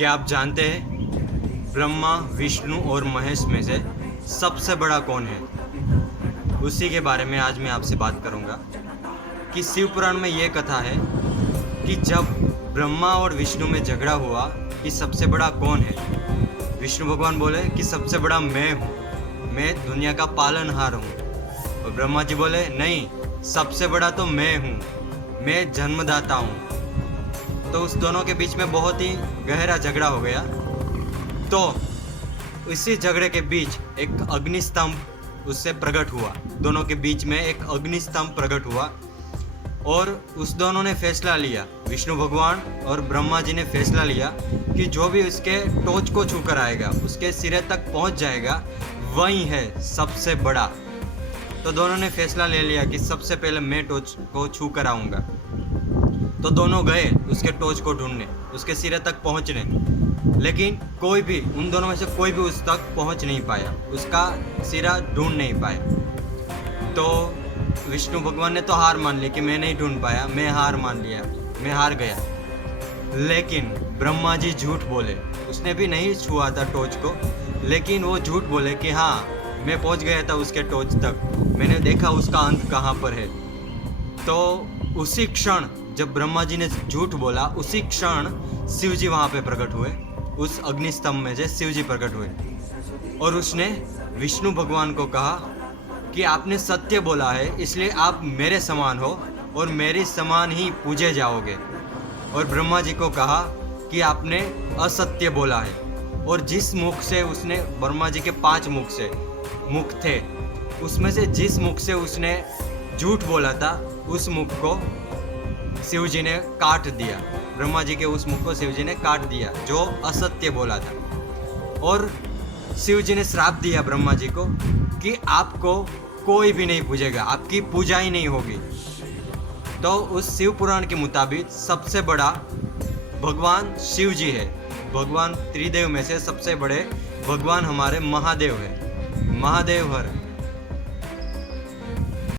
क्या आप जानते हैं ब्रह्मा, विष्णु और महेश में से सबसे बड़ा कौन है? उसी के बारे में आज मैं आपसे बात करूंगा कि शिव पुराण में ये कथा है कि जब ब्रह्मा और विष्णु में झगड़ा हुआ कि सबसे बड़ा कौन है, विष्णु भगवान बोले कि सबसे बड़ा मैं हूँ, मैं दुनिया का पालनहार हूँ। और ब्रह्मा जी बोले नहीं, सबसे बड़ा तो मैं हूँ, मैं जन्मदाता हूँ। तो उस दोनों के बीच में बहुत ही गहरा झगड़ा हो गया। तो इसी झगड़े के बीच एक अग्निस्तंभ उससे प्रकट हुआ, दोनों के बीच में एक अग्निस्तंभ प्रकट हुआ और उस दोनों ने फैसला लिया, विष्णु भगवान और ब्रह्मा जी ने फैसला लिया कि जो भी उसके टोच को छू कर आएगा, उसके सिरे तक पहुंच जाएगा, वही है सबसे बड़ा। तो दोनों ने फैसला ले लिया कि सबसे पहले मैं टोच को छू कर आऊँगा। तो दोनों गए उसके टोच को ढूंढने, उसके सिरे तक पहुंचने, लेकिन कोई भी उन दोनों में से कोई भी उस तक पहुंच नहीं पाया, उसका सिरा ढूंढ नहीं पाया। तो विष्णु भगवान ने तो हार मान ली कि मैं नहीं ढूंढ पाया, मैं हार मान लिया, मैं हार गया। लेकिन ब्रह्मा जी झूठ बोले, उसने भी नहीं छुआ था टोच को, लेकिन वो झूठ बोले कि हाँ मैं पहुंच गया था उसके टोच तक, मैंने देखा उसका अंत कहाँ पर है। तो उसी क्षण जब ब्रह्मा जी ने झूठ बोला, उसी क्षण शिव जी वहाँ पे प्रकट हुए, उस अग्निस्तंभ में से शिव जी प्रकट हुए और उसने विष्णु भगवान को कहा कि आपने सत्य बोला है, इसलिए आप मेरे समान हो और मेरे समान ही पूजे जाओगे। और ब्रह्मा जी को कहा कि आपने असत्य बोला है, और जिस मुख से उसने, ब्रह्मा जी के 5 मुख थे, उसमें से जिस मुख से उसने झूठ बोला था, उस मुख को शिव जी ने काट दिया। ब्रह्मा जी के उस मुख को शिव जी ने काट दिया जो असत्य बोला था। और शिव जी ने श्राप दिया ब्रह्मा जी को कि आपको कोई भी नहीं पूजेगा, आपकी पूजा ही नहीं होगी। तो उस शिव पुराण के मुताबिक सबसे बड़ा भगवान शिव जी है। भगवान त्रिदेव में से सबसे बड़े भगवान हमारे महादेव है, महादेव हर